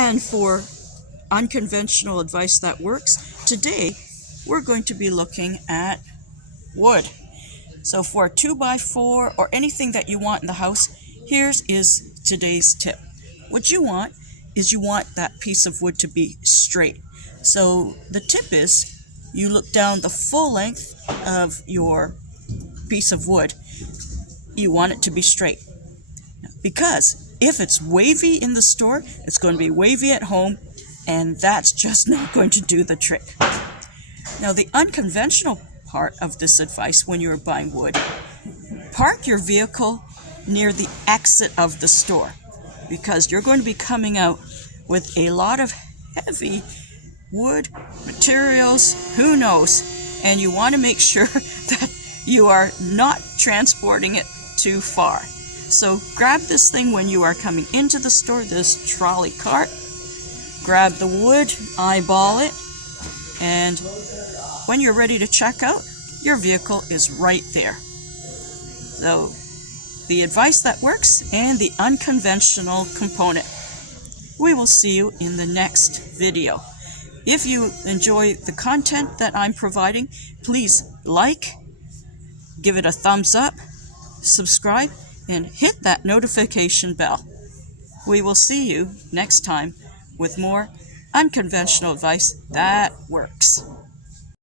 And for unconventional advice that works, today we're going to be looking at wood. So for a 2x4 or anything that you want in the house, here's today's tip. What you want is you want that piece of wood to be straight. So the tip is you look down the full length of your piece of wood. You want it to be straight. Because if it's wavy in the store, it's going to be wavy at home, and that's just not going to do the trick. Now, the unconventional part of this advice when you're buying wood, park your vehicle near the exit of the store, because you're going to be coming out with a lot of heavy wood, materials, who knows, and you want to make sure that you are not transporting it too far. So grab this thing when you are coming into the store, this trolley cart, grab the wood, eyeball it, and when you're ready to check out, your vehicle is right there. So the advice that works and the unconventional component. We will see you in the next video. If you enjoy the content that I'm providing, please like, give it a thumbs up, subscribe, and hit that notification bell. We will see you next time with more unconventional advice that works.